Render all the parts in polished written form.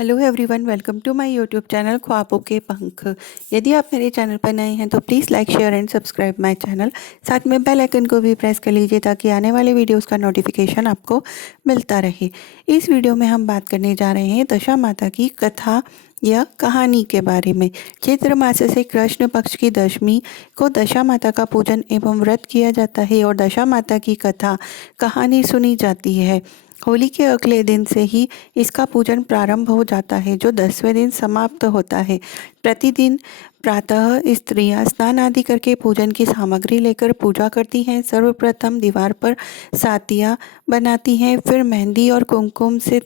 Hello everyone, welcome to my YouTube channel ख्वाबों के पंख। यदि आप मेरे चैनल पर नए हैं तो please like share and subscribe my channel. साथ में बेल आइकन को भी प्रेस कर लीजिए ताकि आने वाले वीडियोस का नोटिफिकेशन आपको मिलता रहे। इस वीडियो में हम बात करने जा रहे हैं दशा माता की कथा या कहानी के बारे में। चैत्र मास से कृष्ण पक्ष की दशमी को दशा माता का पूजन एवं व्रत किया जाता है और दशा माता की कथा कहानी सुनी जाती है। होली के अगले दिन से ही इसका पूजन प्रारंभ हो जाता है जो 10वें दिन समाप्त होता है। प्रतिदिन प्रातः स्त्रियां स्नान आदि करके पूजन की सामग्री लेकर पूजा करती हैं। सर्वप्रथम दीवार पर सातिया बनाती हैं, फिर मेहंदी और कुमकुम से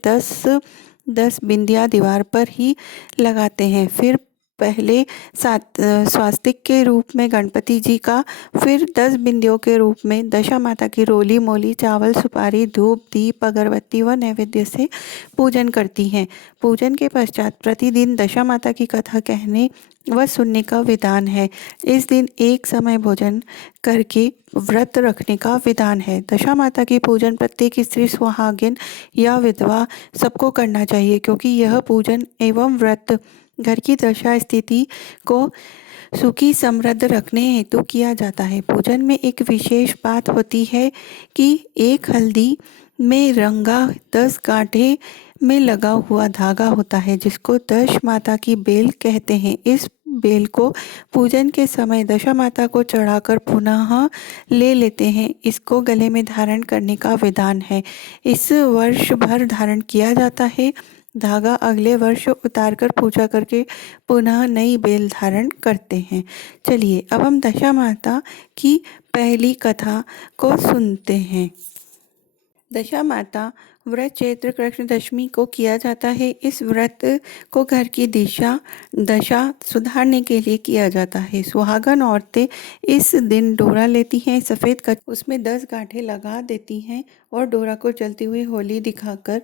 10 बिंदियां दीवार पर ही लगाते हैं। फिर पहले स्वास्तिक के रूप में गणपति जी का, फिर 10 बिंदियों के रूप में दशा माता की रोली मोली चावल सुपारी धूप दीप अगरबत्ती व नैवेद्य से पूजन करती हैं। पूजन के पश्चात प्रतिदिन दशा माता की कथा कहने व सुनने का विधान है। इस दिन एक समय भोजन करके व्रत रखने का विधान है। दशा माता की पूजन प्रत्येक स्त्री सुहागिन या विधवा सबको करना चाहिए, क्योंकि यह पूजन एवं व्रत घर की दशा स्थिति को सुखी समृद्ध रखने हेतु किया जाता है। पूजन में एक विशेष बात होती है कि एक हल्दी में रंगा 10 गांठे में लगा हुआ धागा होता है जिसको दश माता की बेल कहते हैं। इस बेल को पूजन के समय दशा माता को चढ़ाकर पुनः ले लेते हैं। इसको गले में धारण करने का विधान है। इस वर्ष भर धारण किया जाता है। धागा अगले वर्ष उतारकर पूजा करके पुनः नई बेल धारण करते हैं। चलिए अब हम दशा माता की पहली कथा को सुनते हैं। दशा माता व्रत चैत्र कृष्ण दशमी को किया जाता है। इस व्रत को घर की दशा सुधारने के लिए किया जाता है। सुहागन औरतें इस दिन डोरा लेती हैं, सफ़ेद उसमें 10 गांठें लगा देती हैं और डोरा को चलती हुई होली दिखाकर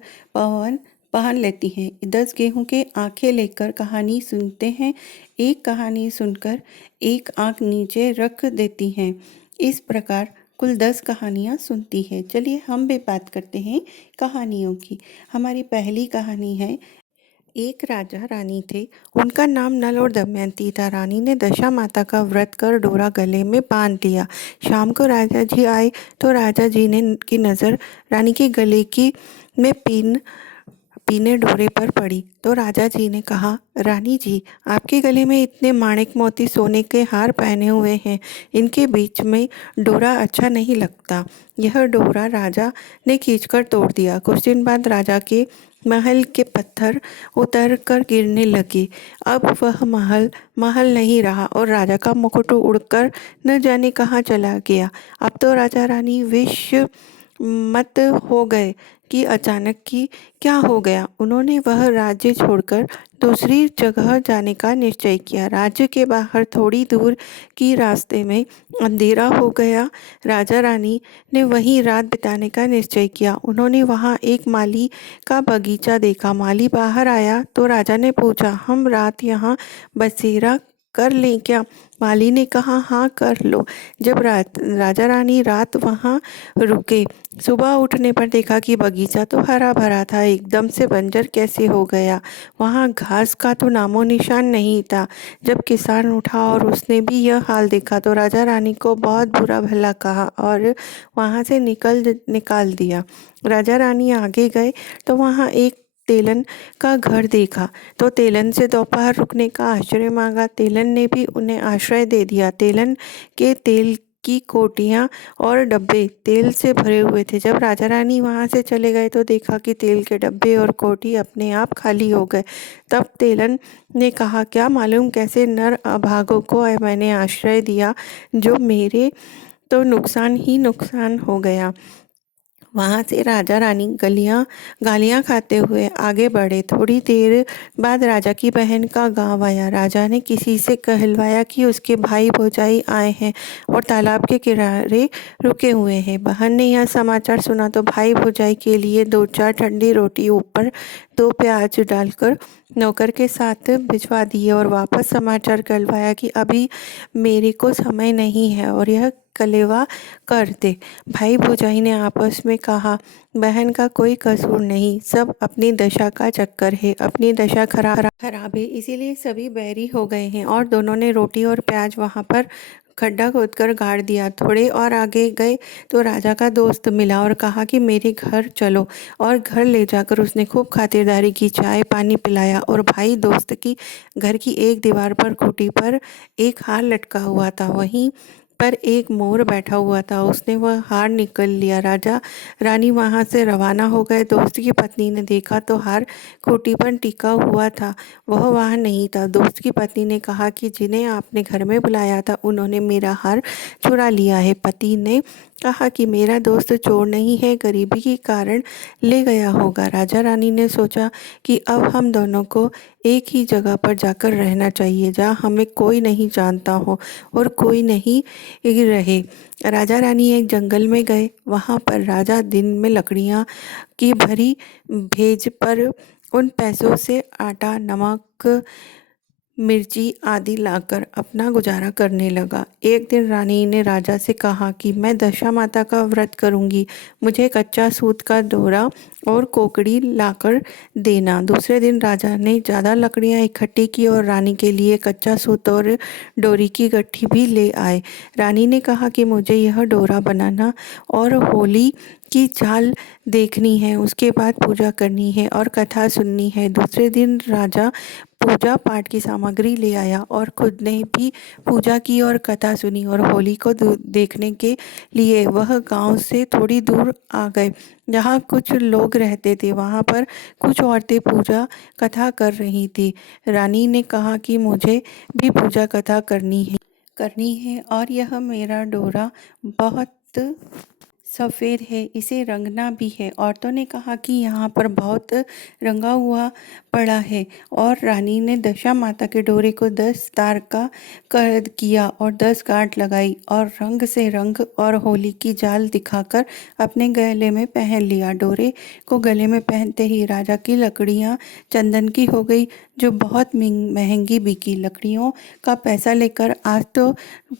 पहन लेती हैं। 10 गेहूं के आंखें लेकर कहानी सुनते हैं। एक कहानी सुनकर एक आंख नीचे रख देती हैं। इस प्रकार कुल 10 कहानियाँ सुनती है। चलिए हम भी बात करते हैं कहानियों की। हमारी पहली कहानी है, एक राजा रानी थे। उनका नाम नल और दमयंती था। रानी ने दशा माता का व्रत कर डोरा गले में बांध लिया। शाम को राजा जी आए तो राजा जी ने की नज़र रानी के गले की में पीने डोरे पर पड़ी तो राजा जी ने कहा, रानी जी, आपके गले में इतने माणिक मोती सोने के हार पहने हुए हैं, इनके बीच में डोरा अच्छा नहीं लगता। यह डोरा राजा ने खींचकर तोड़ दिया। कुछ दिन बाद राजा के महल के पत्थर उतर कर गिरने लगे। अब वह महल नहीं रहा और राजा का मुकुट उड़कर न जाने कहाँ चला गया। अब तो राजा रानी विष मत हो गए कि अचानक की क्या हो गया। उन्होंने वह राज्य छोड़कर दूसरी जगह जाने का निश्चय किया। राज्य के बाहर थोड़ी दूर की रास्ते में अंधेरा हो गया। राजा रानी ने वहीं रात बिताने का निश्चय किया। उन्होंने वहां एक माली का बगीचा देखा। माली बाहर आया तो राजा ने पूछा, हम रात यहाँ बसेरा कर लें क्या? माली ने कहा, हाँ कर लो। जब राजा रानी रात वहाँ रुके, सुबह उठने पर देखा कि बगीचा तो हरा भरा था, एकदम से बंजर कैसे हो गया। वहाँ घास का तो नामो निशान नहीं था। जब किसान उठा और उसने भी यह हाल देखा तो राजा रानी को बहुत बुरा भला कहा और वहाँ से निकाल दिया। राजा रानी आगे गए तो वहाँ एक तेलन का घर देखा तो तेलन से दोपहर रुकने का आश्रय मांगा। तेलन ने भी उन्हें आश्रय दे दिया। तेलन के तेल की कोटियाँ और डब्बे तेल से भरे हुए थे। जब राजा रानी वहाँ से चले गए तो देखा कि तेल के डब्बे और कोटी अपने आप खाली हो गए। तब तेलन ने कहा, क्या मालूम कैसे नर अभागों को मैंने आश्रय दिया, जो मेरे तो नुकसान ही नुकसान हो गया। वहाँ से राजा रानी गालियाँ खाते हुए आगे बढ़े। थोड़ी देर बाद राजा की बहन का गांव आया। राजा ने किसी से कहलवाया कि उसके भाई भौजाई आए हैं और तालाब के किनारे रुके हुए हैं। बहन ने यह समाचार सुना तो भाई भौजाई के लिए 2-4 ठंडी रोटी ऊपर 2 प्याज डालकर नौकर के साथ भिजवा दिए और वापस समाचार कहलवाया कि अभी मेरे को समय नहीं है और यह कलेवा कर दे। भाई भौजाई ने आपस में कहा, बहन का कोई कसूर नहीं, सब अपनी दशा का चक्कर है, अपनी दशा खराब है, इसीलिए सभी बैरी हो गए हैं। और दोनों ने रोटी और प्याज वहाँ पर खड्डा खोदकर गाड़ दिया। थोड़े और आगे गए तो राजा का दोस्त मिला और कहा कि मेरे घर चलो, और घर ले जाकर उसने खूब खातिरदारी की, चाय पानी पिलाया। और भाई दोस्त की घर की एक दीवार पर खूंटी पर एक हार लटका हुआ था, वहीं पर एक मोर बैठा हुआ था, उसने वह हार निकल लिया। राजा रानी वहां से रवाना हो गए। दोस्त की पत्नी ने देखा तो हार खूंटी पर टिका हुआ था, वह वहां नहीं था। दोस्त की पत्नी ने कहा कि जिन्हें आपने घर में बुलाया था उन्होंने मेरा हार चुरा लिया है। पति ने कहा कि मेरा दोस्त चोर नहीं है, गरीबी के कारण ले गया होगा। राजा रानी ने सोचा कि अब हम दोनों को एक ही जगह पर जाकर रहना चाहिए, जहाँ हमें कोई नहीं जानता हो और कोई नहीं रहे। राजा रानी एक जंगल में गए। वहाँ पर राजा दिन में लकड़ियाँ की भरी भेज पर उन पैसों से आटा, नमक, मिर्ची आदि लाकर अपना गुजारा करने लगा। एक दिन रानी ने राजा से कहा कि मैं दशा माता का व्रत करूंगी, मुझे कच्चा सूत का डोरा और कोकड़ी लाकर देना। दूसरे दिन राजा ने ज़्यादा लकड़ियां इकट्ठी की और रानी के लिए कच्चा सूत और डोरी की गट्ठी भी ले आए। रानी ने कहा कि मुझे यह डोरा बनाना और होली की चाल देखनी है, उसके बाद पूजा करनी है और कथा सुननी है। दूसरे दिन राजा पूजा पाठ की सामग्री ले आया और खुद ने भी पूजा की और कथा सुनी। और होली को देखने के लिए वह गांव से थोड़ी दूर आ गए, जहाँ कुछ लोग रहते थे। वहाँ पर कुछ औरतें पूजा कथा कर रही थी। रानी ने कहा कि मुझे भी पूजा कथा करनी है और यह मेरा डोरा बहुत सफ़ेद है, इसे रंगना भी है। औरतों ने कहा कि यहाँ पर बहुत रंगा हुआ पड़ा है। और रानी ने दशा माता के डोरे को 10 तार का कर किया और 10 गांठ लगाई और रंग से रंग और होली की जाल दिखाकर अपने गले में पहन लिया। डोरे को गले में पहनते ही राजा की लकड़ियाँ चंदन की हो गई, जो बहुत महंगी बिकी। लकड़ियों का पैसा लेकर आज तो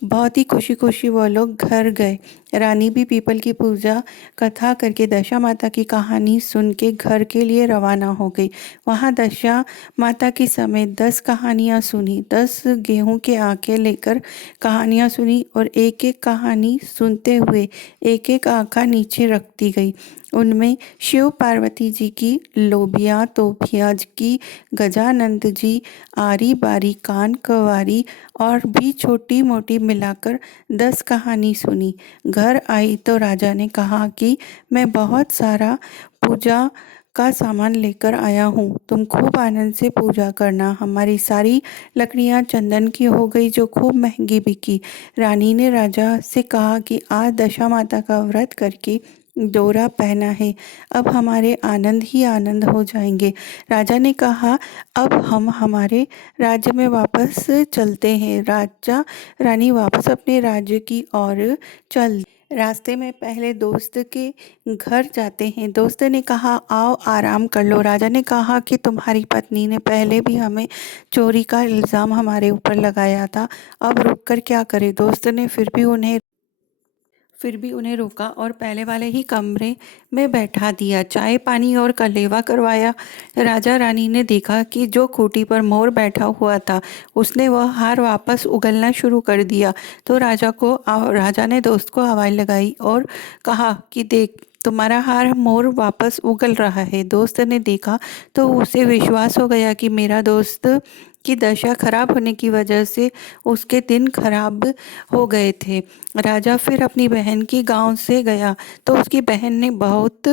बहुत ही खुशी खुशी वो लोग घर गए। रानी भी पीपल की पूजा कथा करके दशा माता की कहानी सुन के घर के लिए रवाना हो गई। वहाँ दशा माता की समेत 10 कहानियाँ सुनी। 10 गेहूं के आंखें लेकर कहानियाँ सुनी और एक एक कहानी सुनते हुए एक एक आंखा नीचे रखती गई। उनमें शिव पार्वती जी की, लोबिया तोबिया की, गजानंद जी, आरी बारी, कान कवारी और भी छोटी मोटी मिलाकर 10 कहानी सुनी। घर आई तो राजा ने कहा कि मैं बहुत सारा पूजा का सामान लेकर आया हूँ, तुम खूब आनंद से पूजा करना। हमारी सारी लकड़ियाँ चंदन की हो गई, जो खूब महंगी बिकी। रानी ने राजा से कहा कि आज दशा माता का व्रत करके डोरा पहना है, अब हमारे आनंद ही आनंद हो जाएंगे। राजा ने कहा, अब हम हमारे राज्य में वापस चलते हैं। राजा रानी वापस अपने राज्य की ओर चल। रास्ते में पहले दोस्त के घर जाते हैं। दोस्त ने कहा, आओ आराम कर लो। राजा ने कहा कि तुम्हारी पत्नी ने पहले भी हमें चोरी का इल्ज़ाम हमारे ऊपर लगाया था, अब रुक कर क्या करें। दोस्त ने फिर भी उन्हें रोका और पहले वाले ही कमरे में बैठा दिया, चाय पानी और कलेवा करवाया। राजा रानी ने देखा कि जो खूंटी पर मोर बैठा हुआ था उसने वह हार वापस उगलना शुरू कर दिया। तो राजा ने दोस्त को आवाज़ लगाई और कहा कि देख, तुम्हारा हार मोर वापस उगल रहा है। दोस्त ने देखा तो उसे विश्वास हो गया कि मेरा दोस्त की दशा खराब होने की वजह से उसके दिन खराब हो गए थे। राजा फिर अपनी बहन की गांव से गया तो उसकी बहन ने बहुत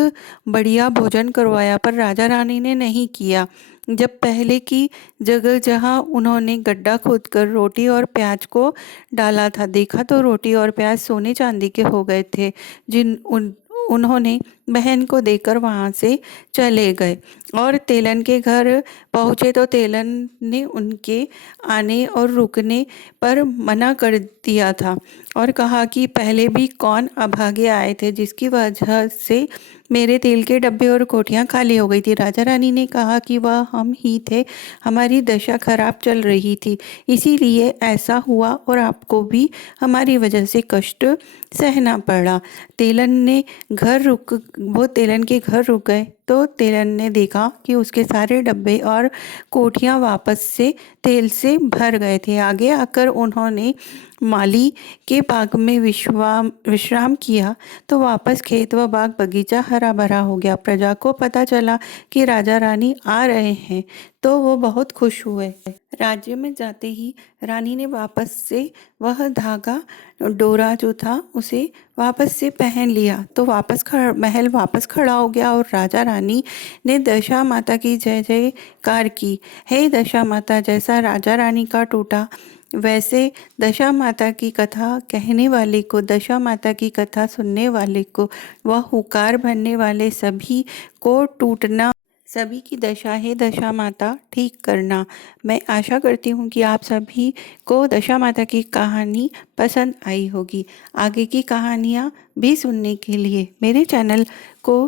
बढ़िया भोजन करवाया, पर राजा रानी ने नहीं किया। जब पहले की जगह जहां उन्होंने गड्ढा खोदकर रोटी और प्याज को डाला था, देखा तो रोटी और प्याज सोने चांदी के हो गए थे, उन्होंने बहन को देकर वहाँ से चले गए और तेलन के घर पहुँचे तो तेलन ने उनके आने और रुकने पर मना कर दिया था और कहा कि पहले भी कौन अभागे आए थे जिसकी वजह से मेरे तेल के डब्बे और कोठियाँ खाली हो गई थी। राजा रानी ने कहा कि वह हम ही थे, हमारी दशा खराब चल रही थी, इसीलिए ऐसा हुआ और आपको भी हमारी वजह से कष्ट सहना पड़ा। तेलन ने वो तेलन के घर रुक गए तो तेलन ने देखा कि उसके सारे डब्बे और कोठियाँ वापस से तेल से भर गए थे। आगे आकर उन्होंने माली के बाग में विश्राम किया तो वापस खेत व बाग बगीचा हरा भरा हो गया। प्रजा को पता चला कि राजा रानी आ रहे हैं तो वो बहुत खुश हुए। राज्य में जाते ही रानी ने वापस से वह धागा डोरा जो था उसे वापस से पहन लिया तो महल वापस खड़ा हो गया और राजा रानी ने दशा माता की जय जयकार की। हे दशा माता, जैसा राजा रानी का टूटा वैसे दशा माता की कथा कहने वाले को, दशा माता की कथा सुनने वाले को, वह हुकार भरने वाले सभी को टूटना, सभी की दशा है दशा माता ठीक करना। मैं आशा करती हूँ कि आप सभी को दशा माता की कहानी पसंद आई होगी। आगे की कहानियाँ भी सुनने के लिए मेरे चैनल को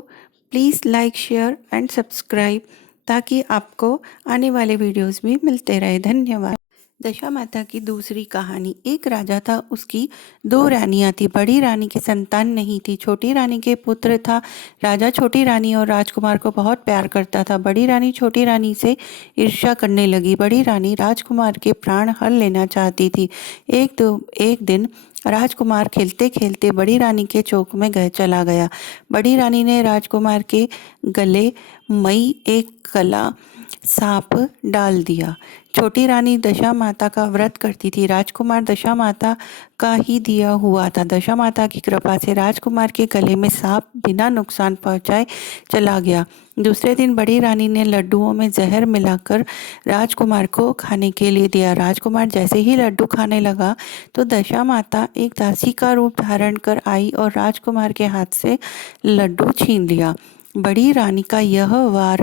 please like, share and subscribe ताकि आपको आने वाले वीडियोस भी मिलते रहे। धन्यवाद। दशा माता की दूसरी कहानी। एक राजा था, उसकी 2 रानियां थी। बड़ी रानी की संतान नहीं थी, छोटी रानी के पुत्र था। राजा छोटी रानी और राजकुमार को बहुत प्यार करता था। बड़ी रानी छोटी रानी से ईर्ष्या करने लगी। बड़ी रानी राजकुमार के प्राण हर लेना चाहती थी। एक दिन राजकुमार खेलते खेलते बड़ी रानी के चौक में चला गया। बड़ी रानी ने राजकुमार के गले मई एक कला सांप डाल दिया। छोटी रानी दशा माता का व्रत करती थी। राजकुमार दशा माता का ही दिया हुआ था। दशा माता की कृपा से राजकुमार के गले में सांप बिना नुकसान पहुंचाए चला गया। दूसरे दिन बड़ी रानी ने लड्डुओं में जहर मिलाकर राजकुमार को खाने के लिए दिया। राजकुमार जैसे ही लड्डू खाने लगा तो दशा माता एक दासी का रूप धारण कर आई और राजकुमार के हाथ से लड्डू छीन लिया। बड़ी रानी का यह वार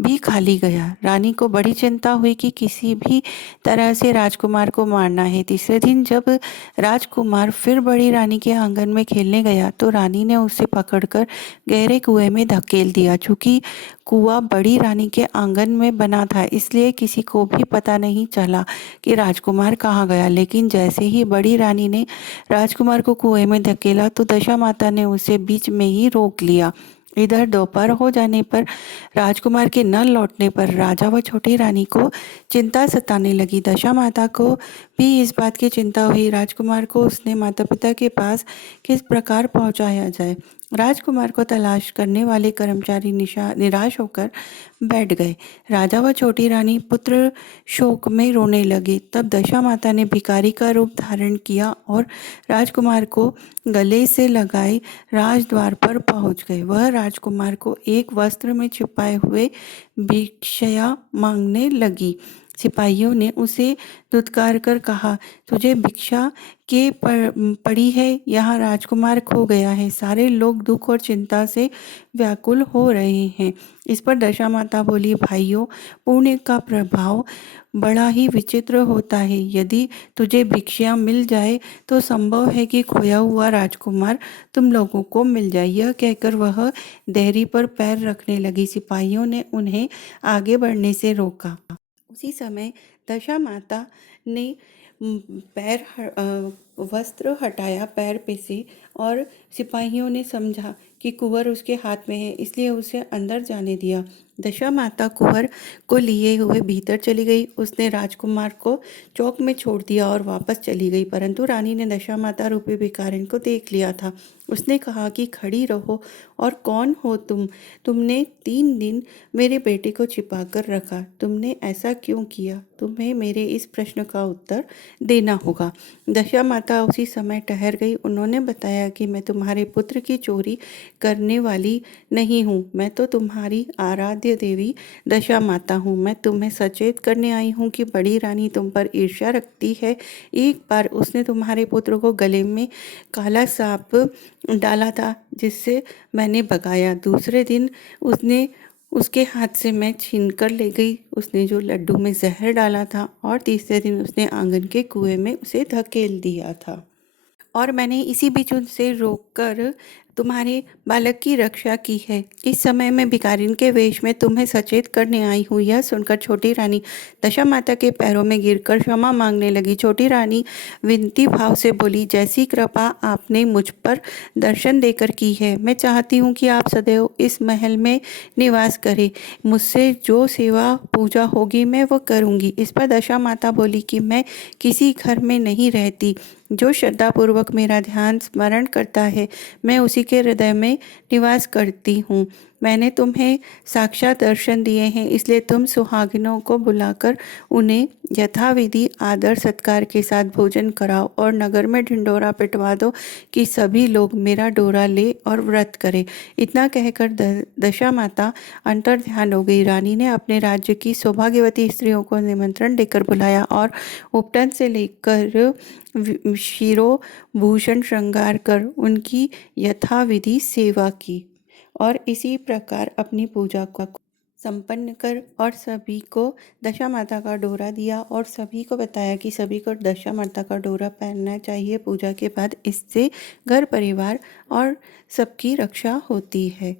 भी खाली गया। रानी को बड़ी चिंता हुई कि किसी भी तरह से राजकुमार को मारना है। तीसरे दिन जब राजकुमार फिर बड़ी रानी के आंगन में खेलने गया तो रानी ने उसे पकड़कर गहरे कुएं में धकेल दिया। चूंकि कुआं बड़ी रानी के आंगन में बना था इसलिए किसी को भी पता नहीं चला कि राजकुमार कहाँ गया। लेकिन जैसे ही बड़ी रानी ने राजकुमार को कुएं में धकेला तो दशा माता ने उसे बीच में ही रोक लिया। इधर दोपहर हो जाने पर राजकुमार के न लौटने पर राजा व छोटी रानी को चिंता सताने लगी। दशा माता को भी इस बात की चिंता हुई। राजकुमार को उसने माता पिता के पास किस प्रकार पहुंचाया जाए। राजकुमार को तलाश करने वाले कर्मचारी निराश होकर बैठ गए। राजा व छोटी रानी पुत्र शोक में रोने लगे। तब दशा माता ने भिखारी का रूप धारण किया और राजकुमार को गले से लगाए राजद्वार पर पहुंच गए। वह राजकुमार को एक वस्त्र में छिपाए हुए भिक्षया मांगने लगी। सिपाहियों ने उसे धुतकार कर कहा, तुझे भिक्षा के पड़ी है, यहाँ राजकुमार खो गया है। सारे लोग दुख और चिंता से व्याकुल हो रहे हैं। इस पर दशा माता बोली, भाइयों, पुण्य का प्रभाव बड़ा ही विचित्र होता है। यदि तुझे भिक्षा मिल जाए तो संभव है कि खोया हुआ राजकुमार तुम लोगों को मिल जाए। यह कहकर वह देहरी पर पैर रखने लगी। सिपाहियों ने उन्हें आगे बढ़ने से रोका। उसी समय दशा माता ने वस्त्र हटाया पैर पे से और सिपाहियों ने समझा कि कुंवर उसके हाथ में है इसलिए उसे अंदर जाने दिया। दशा माता कुंवर को लिए हुए भीतर चली गई। उसने राजकुमार को चौक में छोड़ दिया और वापस चली गई। परंतु रानी ने दशा माता रूपी भिखारिन को देख लिया था। उसने कहा कि खड़ी रहो और कौन हो तुमने 3 दिन मेरे बेटे को छिपा कर रखा, तुमने ऐसा क्यों किया? तुम्हें मेरे इस प्रश्न का उत्तर देना होगा। दशा माता माता उसी समय ठहर गई। उन्होंने बताया कि मैं तुम्हारे पुत्र की चोरी करने वाली नहीं हूँ, मैं तो तुम्हारी आराध्य देवी दशा माता हूँ। मैं तुम्हें सचेत करने आई हूँ कि बड़ी रानी तुम पर ईर्ष्या रखती है। एक बार उसने तुम्हारे पुत्र को गले में काला सांप डाला था, जिससे मैंने भगाया। दूसरे दिन उसने उसके हाथ से मैं छीन कर ले गई, उसने जो लड्डू में जहर डाला था, और तीसरे दिन उसने आंगन के कुएं में उसे धकेल दिया था। और मैंने इसी बीच उनसे रोककर तुम्हारे बालक की रक्षा की है। इस समय मैं भिखारिन के वेश में तुम्हें सचेत करने आई हूँ। यह सुनकर छोटी रानी दशा माता के पैरों में गिरकर क्षमा मांगने लगी। छोटी रानी विनती भाव से बोली, जैसी कृपा आपने मुझ पर दर्शन देकर की है, मैं चाहती हूँ कि आप सदैव इस महल में निवास करें। मुझसे जो सेवा पूजा होगी मैं वो करूँगी। इस पर दशा माता बोली कि मैं किसी घर में नहीं रहती। जो श्रद्धापूर्वक मेरा ध्यान स्मरण करता है, मैं उसी के हृदय में निवास करती हूँ। मैंने तुम्हें साक्षात दर्शन दिए हैं, इसलिए तुम सुहागिनों को बुलाकर उन्हें यथाविधि आदर सत्कार के साथ भोजन कराओ और नगर में ढिंढोरा पिटवा दो कि सभी लोग मेरा डोरा ले और व्रत करें। इतना कहकर दशा माता अंतर ध्यान हो गई। रानी ने अपने राज्य की सौभाग्यवती स्त्रियों को निमंत्रण देकर बुलाया और उपटन से लेकर शिरोभूषण श्रृंगार कर उनकी यथाविधि सेवा की और इसी प्रकार अपनी पूजा को संपन्न कर और सभी को दशा माता का डोरा दिया और सभी को बताया कि सभी को दशा माता का डोरा पहनना चाहिए पूजा के बाद। इससे घर परिवार और सबकी रक्षा होती है।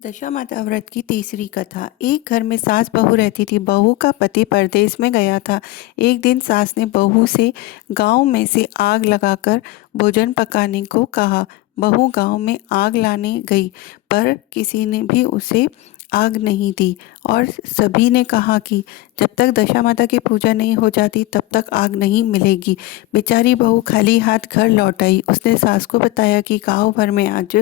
दशा माता व्रत की तीसरी कथा। एक घर में सास बहू रहती थी। बहू का पति परदेश में गया था। एक दिन सास ने बहू से गांव में से आग लगाकर भोजन पकाने को कहा। बहू गांव में आग लाने गई, पर किसी ने भी उसे आग नहीं दी और सभी ने कहा कि जब तक दशा माता की पूजा नहीं हो जाती तब तक आग नहीं मिलेगी। बेचारी बहू खाली हाथ घर लौट आई। उसने सास को बताया कि गांव भर में आज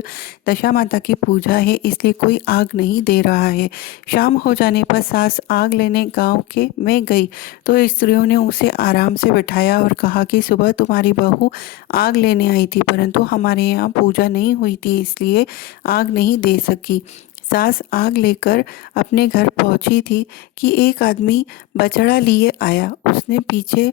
दशा माता की पूजा है, इसलिए कोई आग नहीं दे रहा है। शाम हो जाने पर सास आग लेने गांव के में गई तो स्त्रियों ने उसे आराम से बिठाया और कहा कि सुबह तुम्हारी बहू आग लेने आई थी, परंतु हमारे यहाँ पूजा नहीं हुई थी, इसलिए आग नहीं दे सकी। सास आग लेकर अपने घर पहुंची थी कि एक आदमी बछड़ा लिए आया। उसने पीछे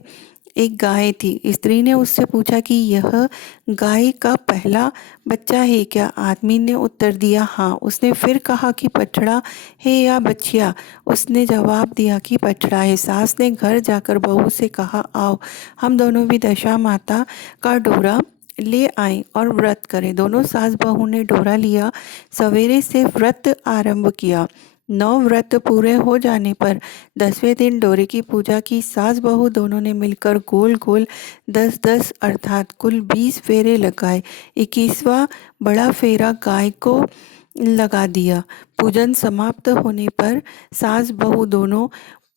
एक गाय थी। स्त्री ने उससे पूछा कि यह गाय का पहला बच्चा है क्या? आदमी ने उत्तर दिया हाँ। उसने फिर कहा कि बछड़ा है या बछिया? उसने जवाब दिया कि बछड़ा है। सास ने घर जाकर बहू से कहा, आओ हम दोनों भी दशा माता का डोरा ले आए और व्रत करें। दोनों सास बहू ने डोरा लिया। सवेरे से व्रत आरंभ किया। 9 व्रत पूरे हो जाने पर 10वें दिन डोरे की पूजा की। सास बहू दोनों ने मिलकर गोल गोल 10-10 अर्थात कुल 20 फेरे लगाए। 21वां बड़ा फेरा गाय को लगा दिया। पूजन समाप्त होने पर सास बहू दोनों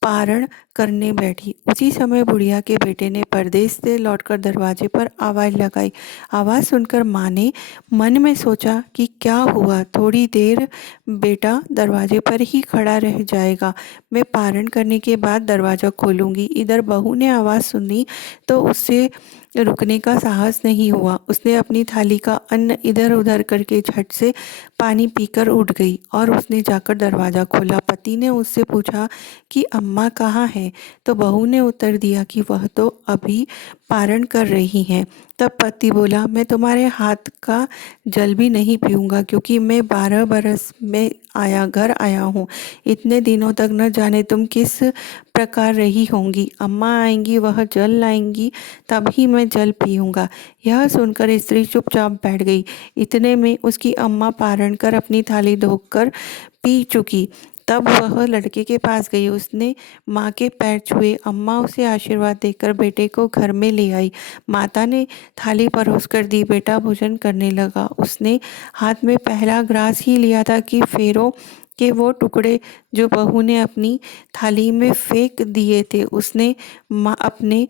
पारण करने बैठी। उसी समय बुढ़िया के बेटे ने परदेश से लौटकर दरवाजे पर आवाज़ लगाई। आवाज़ सुनकर माँ ने मन में सोचा कि क्या हुआ, थोड़ी देर बेटा दरवाजे पर ही खड़ा रह जाएगा, मैं पारण करने के बाद दरवाज़ा खोलूँगी। इधर बहू ने आवाज़ सुनी तो उससे रुकने का साहस नहीं हुआ। उसने अपनी थाली का अन्न इधर उधर करके झट से पानी पीकर उठ गई और उसने जाकर दरवाज़ा खोला। पति ने उससे पूछा कि अम्मा कहाँ है? तो बहू ने उत्तर दिया कि वह तो अभी पारण कर रही हैं। तब पति बोला, मैं तुम्हारे हाथ का जल भी नहीं पीऊँगा, क्योंकि मैं 12 बरस में घर आया हूँ। इतने दिनों तक न जाने तुम किस प्रकार रही होंगी। अम्मा आएंगी, वह जल लाएंगी, तभी मैं जल पीऊँगा। यह सुनकर स्त्री चुपचाप बैठ गई। इतने में उसकी अम्मा पारण कर अपनी थाली धोकर पी चुकी। तब वह लड़के के पास गई। उसने माँ के पैर छुए। अम्मा उसे आशीर्वाद देकर बेटे को घर में ले आई। माता ने थाली परोस कर दी। बेटा भोजन करने लगा। उसने हाथ में पहला ग्रास ही लिया था कि फेरों के वो टुकड़े जो बहू ने अपनी थाली में फेंक दिए थे, उसने माँ अपने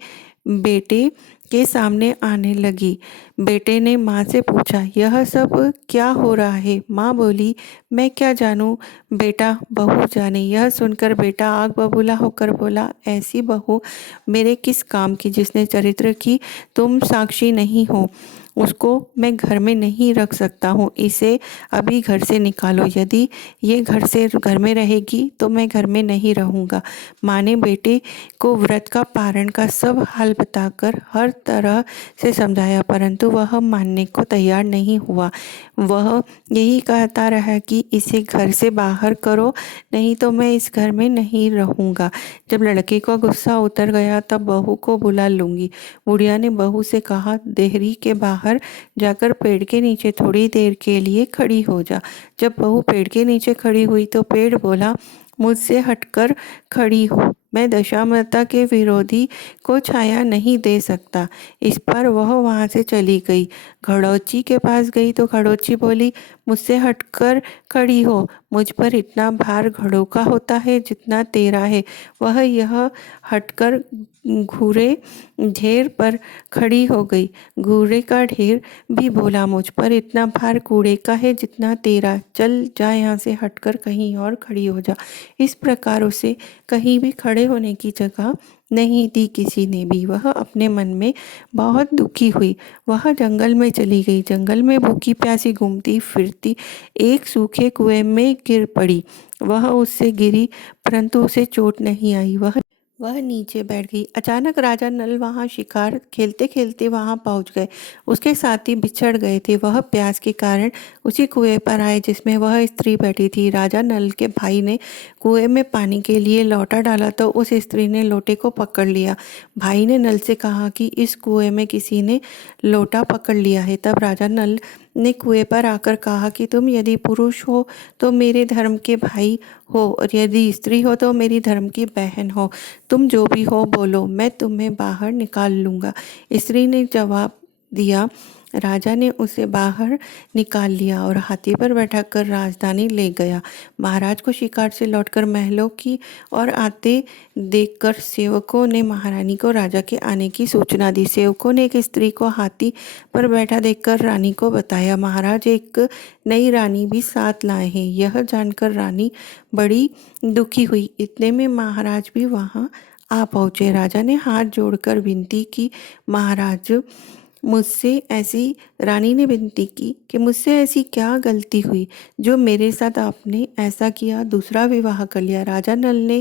बेटे के सामने आने लगी। बेटे ने माँ से पूछा, यह सब क्या हो रहा है? माँ बोली, मैं क्या जानूँ बेटा, बहू जाने। यह सुनकर बेटा आग बबूला होकर बोला, ऐसी बहू मेरे किस काम की जिसने चरित्र की तुम साक्षी नहीं हो। उसको मैं घर में नहीं रख सकता हूँ, इसे अभी घर से निकालो। यदि ये घर में रहेगी तो मैं घर में नहीं रहूँगा। माँ ने बेटे को व्रत का पारण का सब हाल बताकर हर तरह से समझाया, परंतु वह मानने को तैयार नहीं हुआ। वह यही कहता रहा कि इसे घर से बाहर करो, नहीं तो मैं इस घर में नहीं रहूँगा। जब लड़के का गुस्सा उतर गया तब बहू को बुला लूँगी। बुढ़िया ने बहू से कहा, देहरी के बाहर जाकर पेड़ के नीचे थोड़ी देर के लिए खड़ी हो जा। जब बहू पेड़ के नीचे खड़ी हुई तो पेड़ बोला, मुझसे हटकर खड़ी हो, मैं दशामाता के विरोधी को छाया नहीं दे सकता। इस पर वह वहाँ से चली गई। घड़ौची के पास गई तो घड़ौची बोली, मुझसे हटकर खड़ी हो, मुझ पर इतना भार घड़ों का होता है जितना तेरा है। वह यह हटकर घूरे ढेर पर खड़ी हो गई। घूरे का ढेर भी बोला, मुझ पर इतना भार कूड़े का है जितना तेरा, चल जा यहाँ से हटकर कहीं और खड़ी हो जा। इस प्रकार उसे कहीं भी खड़े होने की जगह नहीं दी किसी ने भी। वह अपने मन में बहुत दुखी हुई। वह जंगल में चली गई। जंगल में भूखी प्यासी घूमती फिरती एक सूखे कुएं में गिर पड़ी। वह उससे गिरी परंतु उसे चोट नहीं आई। वह नीचे बैठ गई। अचानक राजा नल वहां शिकार खेलते खेलते वहां पहुंच गए। उसके साथी बिछड़ गए थे। वह प्यास के कारण उसी कुएं पर आए जिसमें वह स्त्री बैठी थी। राजा नल के भाई ने कुएं में पानी के लिए लोटा डाला तो उस स्त्री ने लोटे को पकड़ लिया। भाई ने नल से कहा कि इस कुएं में किसी ने लोटा पकड़ लिया है। तब राजा नल ने कुएं पर आकर कहा कि तुम यदि पुरुष हो तो मेरे धर्म के भाई हो, और यदि स्त्री हो तो मेरी धर्म की बहन हो। तुम जो भी हो बोलो, मैं तुम्हें बाहर निकाल लूँगा। स्त्री ने जवाब दिया। राजा ने उसे बाहर निकाल लिया और हाथी पर बैठाकर राजधानी ले गया। महाराज को शिकार से लौटकर महलों की ओर आते देखकर सेवकों ने महारानी को राजा के आने की सूचना दी। सेवकों ने एक स्त्री को हाथी पर बैठा देखकर रानी को बताया। महाराज एक नई रानी भी साथ लाए हैं। यह जानकर रानी बड़ी दुखी हुई। इतने में महाराज भी वहां आ पहुंचे। राजा ने हाथ जोड़कर विनती की, महाराज मुझसे ऐसी रानी ने विनती की कि मुझसे ऐसी क्या गलती हुई जो मेरे साथ आपने ऐसा किया, दूसरा विवाह कर लिया। राजा नल ने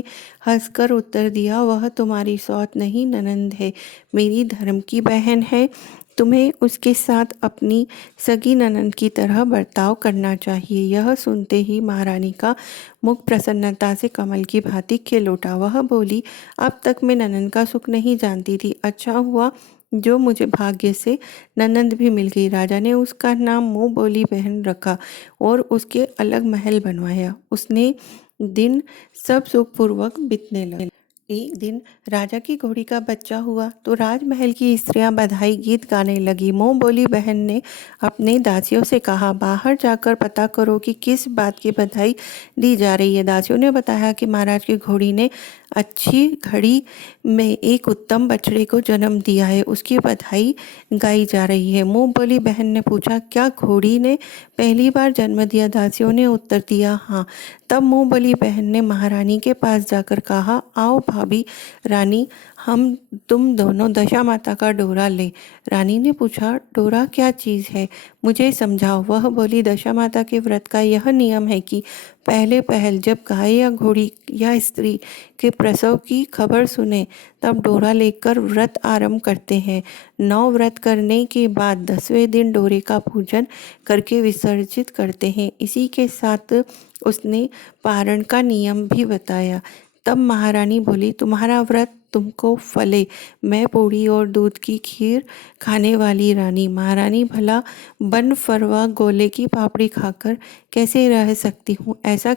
हंसकर उत्तर दिया, वह तुम्हारी सौत नहीं ननंद है, मेरी धर्म की बहन है। तुम्हें उसके साथ अपनी सगी ननंद की तरह बर्ताव करना चाहिए। यह सुनते ही महारानी का मुख प्रसन्नता से कमल की भांति खिल उठा। वह बोली, अब तक मैं ननंद का सुख नहीं जानती थी, अच्छा हुआ जो मुझे भाग्य से ननंद भी मिल गई। राजा ने उसका नाम मुँह बोली बहन रखा और उसके अलग महल बनवाया। उसने दिन सब सुखपूर्वक बीतने लगे। एक दिन राजा की घोड़ी का बच्चा हुआ तो राजमहल की स्त्रियां बधाई गीत गाने लगी। मुँह बोली बहन ने अपने दासियों से कहा, बाहर जाकर पता करो कि किस बात की बधाई दी जा रही है। दासियों ने बताया कि महाराज की घोड़ी ने अच्छी घड़ी में एक उत्तम बछड़े को जन्म दिया है, उसकी बधाई गाई जा रही है। मुँह बोली बहन ने पूछा, क्या घोड़ी ने पहली बार जन्म दिया? दासियों ने उत्तर दिया, हाँ। तब मुँह बोली बहन ने महारानी के पास जाकर कहा, आओ भाभी रानी, हम तुम दोनों दशा माता का डोरा ले। रानी ने पूछा, डोरा क्या चीज़ है, मुझे समझाओ। वह बोली, दशा माता के व्रत का यह नियम है कि पहले पहल जब गाय या घोड़ी या स्त्री के प्रसव की खबर सुने तब डोरा लेकर व्रत आरंभ करते हैं। 9 व्रत करने के बाद 10वें दिन डोरे का पूजन करके विसर्जित करते हैं। इसी के साथ उसने पारण का नियम भी बताया। तब महारानी बोली, तुम्हारा व्रत तुमको फले, मैं पूड़ी और दूध की खीर खाने वाली रानी। महारानी, भला बन फरवा गोले की पापड़ी खाकर कैसे रह सकती हूँ, ऐसा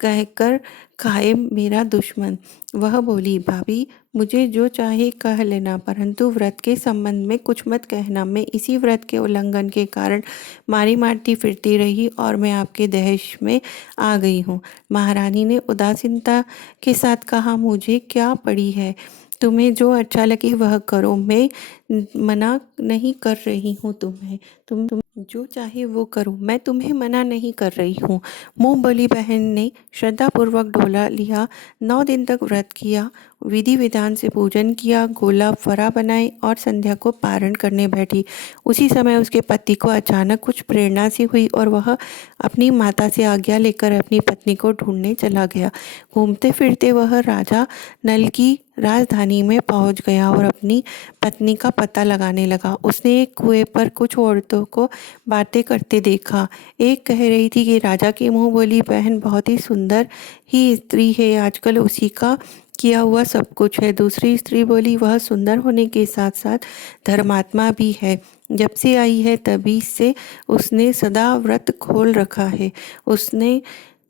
कहकर खाए मेरा दुश्मन। वह बोली, भाभी मुझे जो चाहे कह लेना, परंतु व्रत के संबंध में कुछ मत कहना। मैं इसी व्रत के उल्लंघन के कारण मारी मारती फिरती रही और मैं आपके दहेश में आ गई हूँ। महारानी ने उदासीनता के साथ कहा, मुझे क्या पड़ी है, तुम्हें जो अच्छा लगे वह करो, मैं मना नहीं कर रही हूँ तुम्हें। तुम जो चाहे वो करो, मैं तुम्हें मना नहीं कर रही हूँ। मुँह बोली बहन ने श्रद्धापूर्वक डोला लिया। 9 दिन तक व्रत किया, विधि विधान से पूजन किया, गोला फरा बनाए और संध्या को पारण करने बैठी। उसी समय उसके पति को अचानक कुछ प्रेरणा सी हुई और वह अपनी माता से आज्ञा लेकर अपनी पत्नी को ढूंढने चला गया। घूमते फिरते वह राजा नल की राजधानी में पहुंच गया और अपनी पत्नी का पता लगाने लगा। उसने एक कुएं पर कुछ औरतों को बातें करते देखा। एक कह रही थी कि राजा की मुंह बोली बहन बहुत ही सुंदर ही स्त्री है, आजकल उसी का किया हुआ सब कुछ है। दूसरी स्त्री बोली वह सुंदर होने के साथ साथ धर्मात्मा भी है, जब से आई है तभी से उसने सदा व्रत खोल रखा है, उसने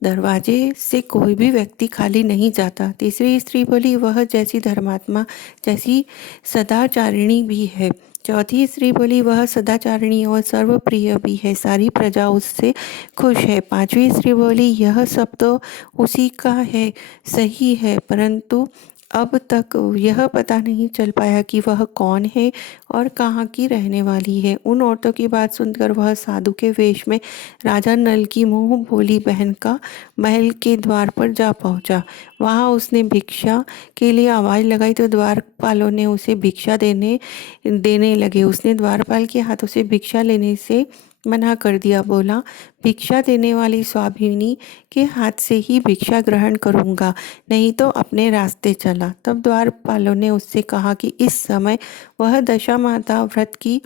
दरवाजे से कोई भी व्यक्ति खाली नहीं जाता। तीसरी स्त्री बोली वह जैसी धर्मात्मा जैसी सदाचारिणी भी है। चौथी स्त्री बोली वह सदाचारिणी और सर्वप्रिय भी है, सारी प्रजा उससे खुश है। पांचवी स्त्री बोली यह सब तो उसी का है, सही है, परंतु अब तक यह पता नहीं चल पाया कि वह कौन है और कहाँ की रहने वाली है। उन औरतों की बात सुनकर वह साधु के वेश में राजा नल की मुंह बोली बहन का महल के द्वार पर जा पहुंचा। वहां उसने भिक्षा के लिए आवाज़ लगाई तो द्वारपालों ने उसे भिक्षा देने लगे। उसने द्वारपाल के हाथों से भिक्षा लेने से मना कर दिया। बोला भिक्षा देने वाली स्वाभिनी के हाथ से ही भिक्षा ग्रहण करूंगा, नहीं तो अपने रास्ते चला। तब द्वारपालों ने उससे कहा कि इस समय वह दशा माता व्रत की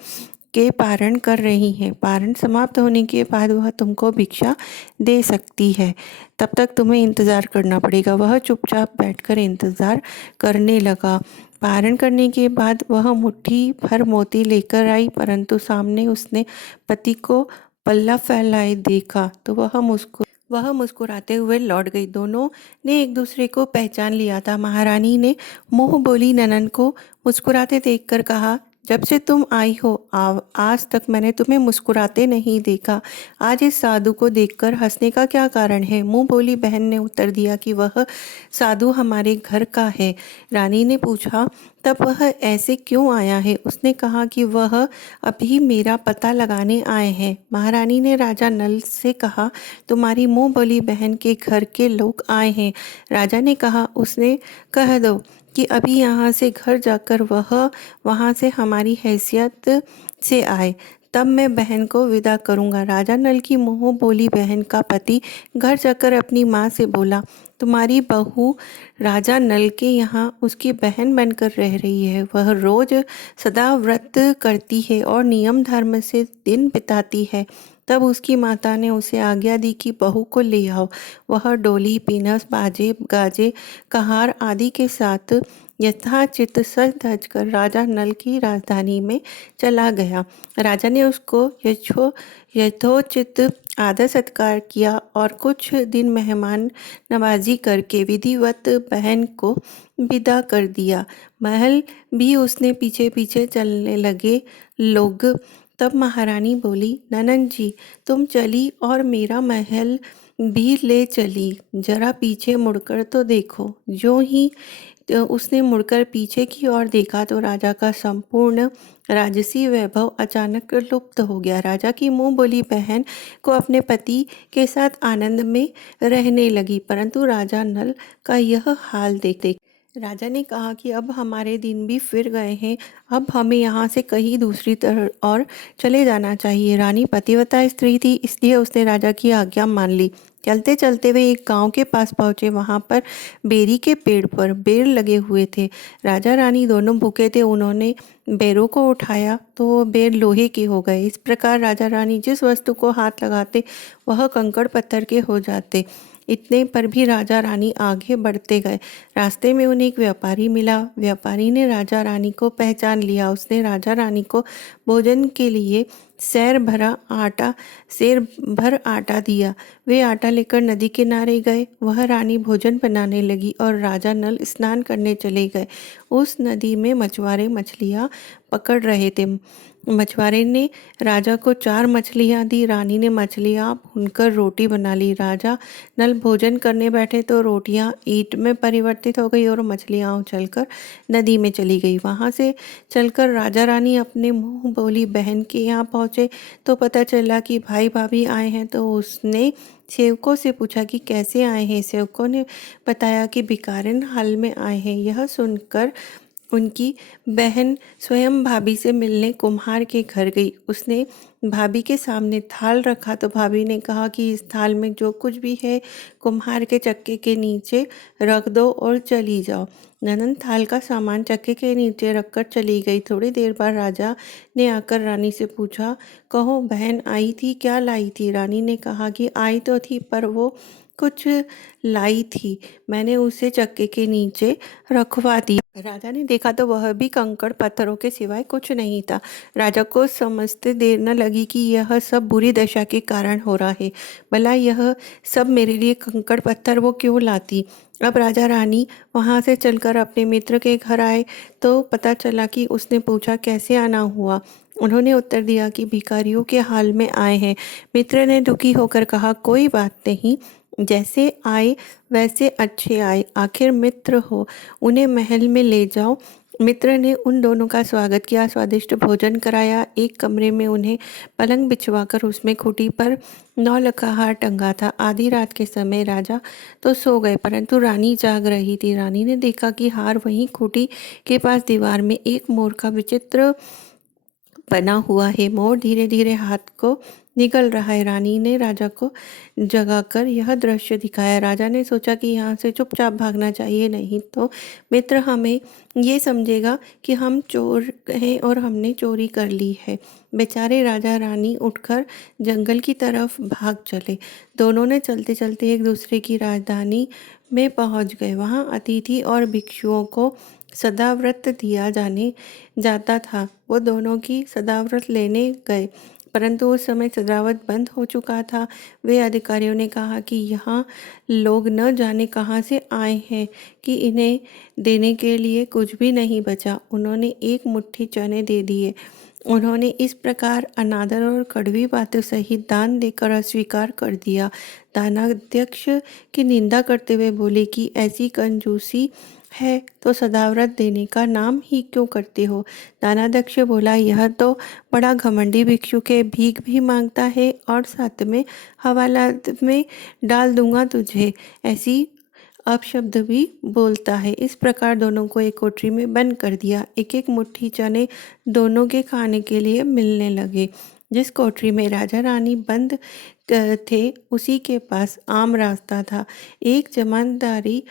के पारण कर रही है, पारण समाप्त होने के बाद वह तुमको भिक्षा दे सकती है, तब तक तुम्हें इंतज़ार करना पड़ेगा। वह चुपचाप बैठकर इंतज़ार करने लगा। पारण करने के बाद वह मुट्ठी भर मोती लेकर आई, परंतु सामने उसने पति को पल्ला फैलाए देखा तो वह मुस्कुराते हुए लौट गई। दोनों ने एक दूसरे को पहचान लिया था। महारानी ने मुंह बोली ननन को मुस्कुराते देखकर कहा जब से तुम आई हो आज तक मैंने तुम्हें मुस्कुराते नहीं देखा, आज इस साधु को देखकर हंसने का क्या कारण है। मुंह बोली बहन ने उत्तर दिया कि वह साधु हमारे घर का है। रानी ने पूछा तब वह ऐसे क्यों आया है। उसने कहा कि वह अभी मेरा पता लगाने आए हैं। महारानी ने राजा नल से कहा तुम्हारी मुंह बोली बहन के घर के लोग आए हैं। राजा ने कहा उसने कह दो कि अभी यहाँ से घर जाकर वह वहाँ से हमारी हैसियत से आए, तब मैं बहन को विदा करूँगा। राजा नल की मुँह बोली बहन का पति घर जाकर अपनी माँ से बोला तुम्हारी बहू राजा नल के यहाँ उसकी बहन बनकर रह रही है। वह रोज सदा व्रत करती है और नियम धर्म से दिन बिताती है। तब उसकी माता ने उसे आज्ञा दी कि बहू को ले आओ। वह डोली पीनस बाजे गाजे कहार आदि के साथ यथाचित सज धज कर राजा नल की राजधानी में चला गया। राजा ने उसको यथोचित आदर सत्कार किया और कुछ दिन मेहमान नवाजी करके विधिवत बहन को विदा कर दिया। महल भी उसने पीछे पीछे चलने लगे लोग। तब महारानी बोली ननन जी तुम चली और मेरा महल भी ले चली, जरा पीछे मुड़कर तो देखो। जो ही उसने मुड़कर पीछे की ओर देखा तो राजा का संपूर्ण राजसी वैभव अचानक लुप्त हो गया। राजा की मुंह बोली बहन को अपने पति के साथ आनंद में रहने लगी, परंतु राजा नल का यह हाल देख राजा ने कहा कि अब हमारे दिन भी फिर गए हैं, अब हमें यहाँ से कहीं दूसरी तरफ और चले जाना चाहिए। रानी पतिव्रता स्त्री थी, इसलिए उसने राजा की आज्ञा मान ली। चलते चलते वे एक गांव के पास पहुंचे। वहां पर बेरी के पेड़ पर बेर लगे हुए थे। राजा रानी दोनों भूखे थे। उन्होंने बेरों को उठाया तो वो बेर लोहे के हो गए। इस प्रकार राजा रानी जिस वस्तु को हाथ लगाते वह कंकड़ पत्थर के हो जाते। इतने पर भी राजा रानी आगे बढ़ते गए। रास्ते में उन्हें एक व्यापारी मिला। व्यापारी ने राजा रानी को पहचान लिया। उसने राजा रानी को भोजन के लिए शेर भर आटा दिया। वे आटा लेकर नदी किनारे गए। वह रानी भोजन बनाने लगी और राजा नल स्नान करने चले गए। उस नदी में मछुआरे मछलियाँ पकड़ रहे थे। मछुआरे ने राजा को 4 मछलियाँ दी। रानी ने मछलियाँ भूनकर रोटी बना ली। राजा नल भोजन करने बैठे तो रोटियाँ ईंट में परिवर्तित हो गई और मछलियाँ उछलकर नदी में चली गई। वहाँ से चलकर राजा रानी अपने मुँह बोली बहन के यहाँ पहुँचे तो पता चला कि भाई भाभी आए हैं। तो उसने सेवकों से पूछा कि कैसे आए हैं। सेवकों ने बताया कि भिखारिन हाल में आए हैं। यह सुनकर उनकी बहन स्वयं भाभी से मिलने कुम्हार के घर गई। उसने भाभी के सामने थाल रखा तो भाभी ने कहा कि इस थाल में जो कुछ भी है कुम्हार के चक्के के नीचे रख दो और चली जाओ। ननंद थाल का सामान चक्के के नीचे रखकर चली गई। थोड़ी देर बाद राजा ने आकर रानी से पूछा, कहो बहन आई थी, क्या लाई थी? रानी ने कहा कि आई तो थी पर वो कुछ लाई थी, मैंने उसे चक्के के नीचे रखवा दी। राजा ने देखा तो वह भी कंकड़ पत्थरों के सिवाय कुछ नहीं था। राजा को समझते देर न लगी कि यह सब बुरी दशा के कारण हो रहा है। भला यह सब मेरे लिए कंकड़ पत्थर वो क्यों लाती? अब राजा रानी वहाँ से चलकर अपने मित्र के घर आए तो पता चला कि उसने पूछा कैसे आना हुआ। उन्होंने उत्तर दिया कि भिखारियों के हाल में आए हैं। मित्र ने दुखी होकर कहा, कोई बात नहीं, जैसे आए वैसे अच्छे आए, आखिर मित्र हो, उन्हें महल में ले जाओ। मित्र ने उन दोनों का स्वागत किया, स्वादिष्ट भोजन कराया। एक कमरे में उन्हें पलंग बिछवाकर उसमें खूंटी पर 9 का हार टंगा था। आधी रात के समय राजा तो सो गए परंतु रानी जाग रही थी। रानी ने देखा कि हार वहीं खूंटी के पास दीवार में एक मोर का विचित्र बना हुआ है। मोर धीरे धीरे हाथ को निकल रहा है। रानी ने राजा को जगाकर यह दृश्य दिखाया। राजा ने सोचा कि यहाँ से चुपचाप भागना चाहिए, नहीं तो मित्र हमें ये समझेगा कि हम चोर हैं और हमने चोरी कर ली है। बेचारे राजा रानी उठकर जंगल की तरफ भाग चले। दोनों ने चलते चलते एक दूसरे की राजधानी में पहुँच गए। वहाँ अतिथि और भिक्षुओं को सदाव्रत दिया जाने जाता था। वो दोनों की सदाव्रत लेने गए परंतु उस समय सदाव्रत बंद हो चुका था। वे अधिकारियों ने कहा कि यहाँ लोग न जाने कहाँ से आए हैं कि इन्हें देने के लिए कुछ भी नहीं बचा। उन्होंने एक मुट्ठी चने दे दिए। उन्होंने इस प्रकार अनादर और कड़वी बातों सहित दान देकर अस्वीकार कर दिया। दानाध्यक्ष की निंदा करते हुए बोले कि ऐसी कंजूसी है तो सदाव्रत देने का नाम ही क्यों करते हो? दानाध्यक्ष बोला, यह तो बड़ा घमंडी भिक्षु के भीख भी मांगता है और साथ में हवालात में डाल दूंगा तुझे ऐसी अपशब्द भी बोलता है। इस प्रकार दोनों को एक कोठरी में बंद कर दिया। एक एक मुट्ठी चने दोनों के खाने के लिए मिलने लगे। जिस कोठरी में राजा रानी बंद थे उसी के पास आम रास्ता था। एक जमानदारी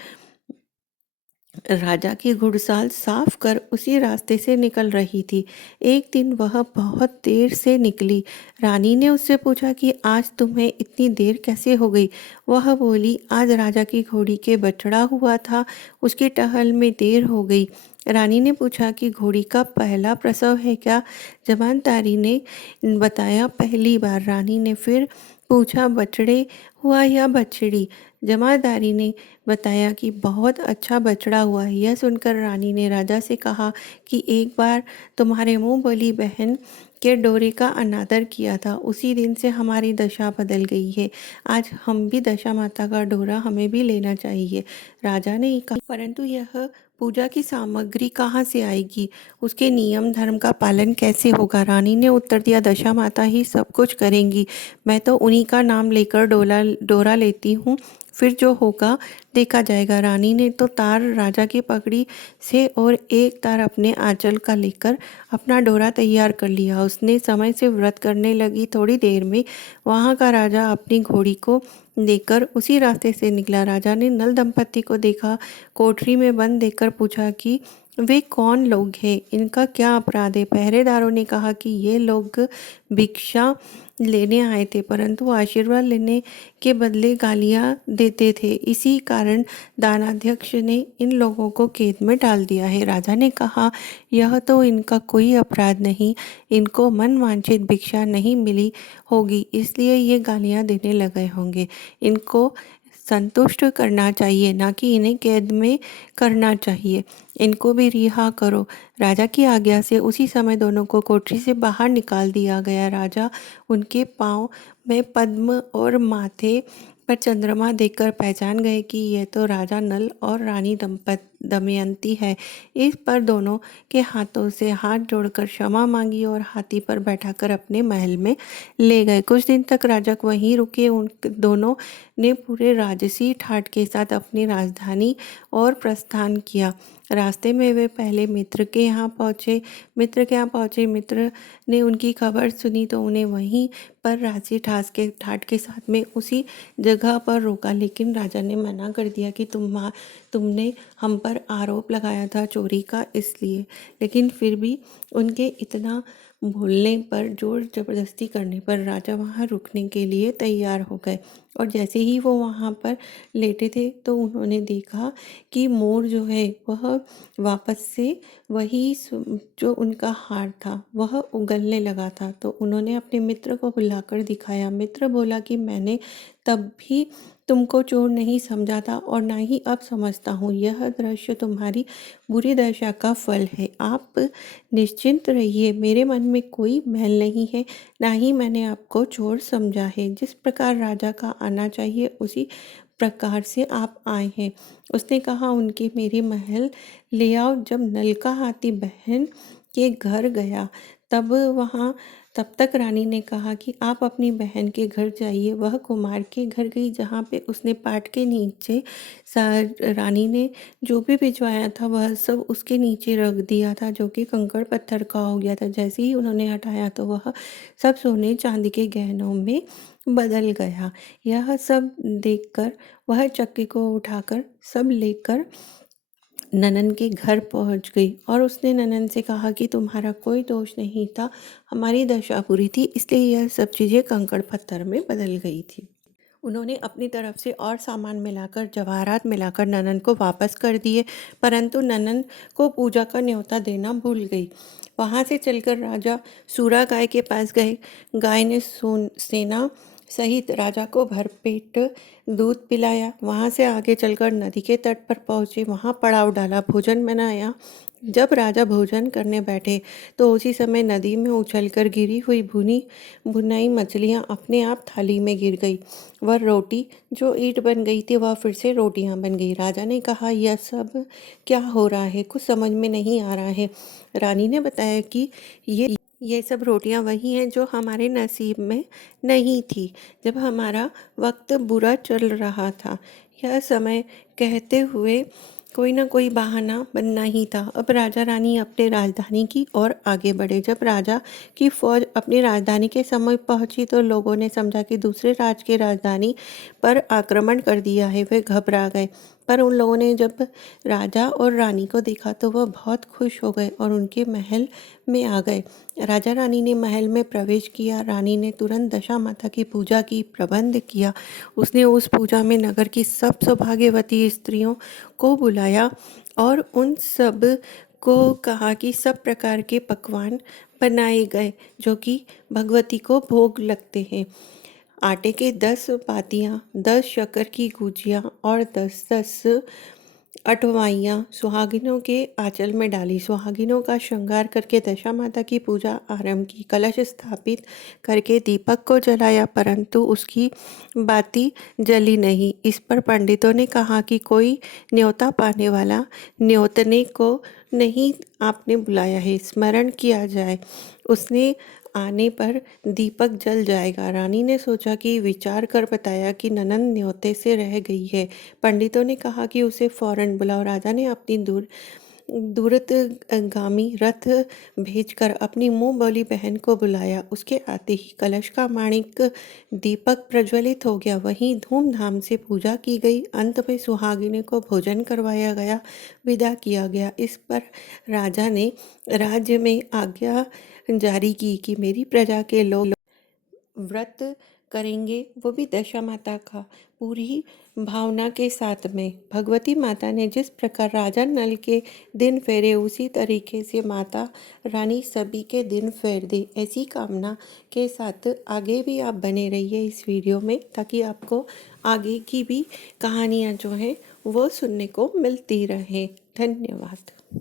राजा की घुड़साल साफ कर उसी रास्ते से निकल रही थी। एक दिन वह बहुत देर से निकली। रानी ने उससे पूछा कि आज तुम्हें इतनी देर कैसे हो गई? वह बोली, आज राजा की घोड़ी के बछड़ा हुआ था, उसकी टहल में देर हो गई। रानी ने पूछा कि घोड़ी का पहला प्रसव है क्या? जमानदारी ने बताया, पहली बार। रानी ने फिर पूछा, बछड़े हुआ या बछड़ी? जमादारी ने बताया कि बहुत अच्छा बछड़ा हुआ है। यह सुनकर रानी ने राजा से कहा कि एक बार तुम्हारे मुँह बोली बहन के डोरे का अनादर किया था, उसी दिन से हमारी दशा बदल गई है। आज हम भी दशा माता का डोरा हमें भी लेना चाहिए। राजा ने कहा, परंतु यह पूजा की सामग्री कहाँ से आएगी? उसके नियम धर्म का पालन कैसे होगा? रानी ने उत्तर दिया, दशा माता ही सब कुछ करेंगी, मैं तो उन्हीं का नाम लेकर डोरा लेती हूँ, फिर जो होगा देखा जाएगा। रानी ने तो तार राजा की पगड़ी से और एक तार अपने आंचल का लेकर अपना डोरा तैयार कर लिया। उसने समय से व्रत करने लगी। थोड़ी देर में वहाँ का राजा अपनी घोड़ी को लेकर उसी रास्ते से निकला। राजा ने नल दंपत्ति को देखा। कोठरी में बंद देखकर पूछा कि वे कौन लोग हैं, इनका क्या अपराध है। पहरेदारों ने कहा कि ये लोग भिक्षा लेने आए थे, परंतु आशीर्वाद लेने के बदले गालियां देते थे। इसी कारण दानाध्यक्ष ने इन लोगों को कैद में डाल दिया है। राजा ने कहा, यह तो इनका कोई अपराध नहीं, इनको मन वांछित भिक्षा नहीं मिली होगी, इसलिए ये गालियां देने लगे होंगे। इनको संतुष्ट करना चाहिए, ना कि इन्हें कैद में करना चाहिए। इनको भी रिहा करो। राजा की आज्ञा से उसी समय दोनों को कोठरी से बाहर निकाल दिया गया। राजा उनके पाँव में पद्म और माथे पर चंद्रमा देखकर पहचान गए कि यह तो राजा नल और रानी दमयंती है। इस पर दोनों के हाथों से हाथ जोड़कर क्षमा मांगी और हाथी पर बैठाकर अपने महल में ले गए। कुछ दिन तक राजा वहीं रुके। उन दोनों ने पूरे राजसी ठाट के साथ अपनी राजधानी और प्रस्थान किया। रास्ते में वे पहले मित्र के यहाँ पहुँचे। मित्र ने उनकी खबर सुनी तो उन्हें वहीं पर राजसी ठाट के साथ में उसी जगह पर रोका, लेकिन राजा ने मना कर दिया कि तुमने हम पर आरोप लगाया था चोरी का, इसलिए। लेकिन फिर भी उनके इतना बोलने पर, जोर जबरदस्ती करने पर राजा वहाँ रुकने के लिए तैयार हो गए। और जैसे ही वो वहाँ पर लेटे थे तो उन्होंने देखा कि मोर जो है वह वापस से वही जो उनका हार था वह उगलने लगा था। तो उन्होंने अपने मित्र को बुलाकर दिखाया। मित्र बोला कि मैंने तब भी तुमको चोर नहीं समझा था और ना ही अब समझता हूँ। यह दृश्य तुम्हारी बुरी दशा का फल है। आप निश्चिंत रहिए, मेरे मन में कोई मैल नहीं है, ना ही मैंने आपको चोर समझा है। जिस प्रकार राजा का आना चाहिए उसी प्रकार से आप आए हैं। उसने कहा, उनके मेरे महल ले आओ। जब नल का हाथी बहन के घर गया तब तक रानी ने कहा कि आप अपनी बहन के घर जाइए। वह कुमार के घर गई, जहाँ पे उसने पाट के नीचे रानी ने जो भी भिजवाया था वह सब उसके नीचे रख दिया था, जो कि कंकड़ पत्थर का हो गया था। जैसे ही उन्होंने हटाया तो वह सब सोने चांदी के गहनों में बदल गया। यह सब देखकर वह चक्की को उठाकर सब लेकर ननन के घर पहुंच गई और उसने ननन से कहा कि तुम्हारा कोई दोष नहीं था, हमारी दशा बुरी थी, इसलिए यह सब चीज़ें कंकड़ पत्थर में बदल गई थी। उन्होंने अपनी तरफ से और सामान मिलाकर, जवाहरात मिलाकर ननन को वापस कर दिए, परंतु ननन को पूजा का न्योता देना भूल गई। वहाँ से चलकर राजा सूरा गाय के पास गए। गाय ने सेना सहित राजा को भरपेट दूध पिलाया। वहाँ से आगे चलकर नदी के तट पर पहुँचे, वहाँ पड़ाव डाला, भोजन बनाया। जब राजा भोजन करने बैठे तो उसी समय नदी में उछलकर गिरी हुई भुनाई मछलियाँ अपने आप थाली में गिर गई। वह रोटी जो ईंट बन गई थी वह फिर से रोटियां बन गई। राजा ने कहा, यह सब क्या हो रहा है, कुछ समझ में नहीं आ रहा है। रानी ने बताया कि ये सब रोटियां वही हैं जो हमारे नसीब में नहीं थी जब हमारा वक्त बुरा चल रहा था। यह समय कहते हुए कोई ना कोई बहाना बनना ही था। अब राजा रानी अपने राजधानी की ओर आगे बढ़े। जब राजा की फौज अपनी राजधानी के समीप पहुंची तो लोगों ने समझा कि दूसरे राज की राजधानी पर आक्रमण कर दिया है। वे घबरा गए, पर उन लोगों ने जब राजा और रानी को देखा तो वह बहुत खुश हो गए और उनके महल में आ गए। राजा रानी ने महल में प्रवेश किया। रानी ने तुरंत दशा माता की पूजा की प्रबंध किया। उसने उस पूजा में नगर की सब सौभाग्यवती स्त्रियों को बुलाया और उन सब को कहा कि सब प्रकार के पकवान बनाए गए जो कि भगवती को भोग लगते हैं। आटे के 10 पातियाँ, 10 शक्कर की गुजिया और 10-10 अठवाइयाँ सुहागिनों के आंचल में डाली। सुहागिनों का श्रृंगार करके दशा माता की पूजा आरंभ की। कलश स्थापित करके दीपक को जलाया, परंतु उसकी बाती जली नहीं। इस पर पंडितों ने कहा कि कोई न्योता पाने वाला न्योतने को नहीं आपने बुलाया है, स्मरण किया जाए, उसने आने पर दीपक जल जाएगा। रानी ने सोचा कि विचार कर बताया कि ननन न्योते से रह गई है। पंडितों ने कहा कि उसे फौरन बुलाओ। राजा ने अपनी दूरगामी रथ भेजकर अपनी मुँह बोली बहन को बुलाया। उसके आते ही कलश का माणिक दीपक प्रज्वलित हो गया। वहीं धूमधाम से पूजा की गई। अंत में सुहागिनी को भोजन करवाया गया, विदा किया गया। इस पर राजा ने राज्य में आज्ञा जारी की कि मेरी प्रजा के लोग व्रत करेंगे, वो भी दशा माता का, पूरी भावना के साथ में। भगवती माता ने जिस प्रकार राजा नल के दिन फेरे, उसी तरीके से माता रानी सभी के दिन फेर दे, ऐसी कामना के साथ आगे भी आप बने रहिए इस वीडियो में, ताकि आपको आगे की भी कहानियाँ जो हैं वो सुनने को मिलती रहें। धन्यवाद।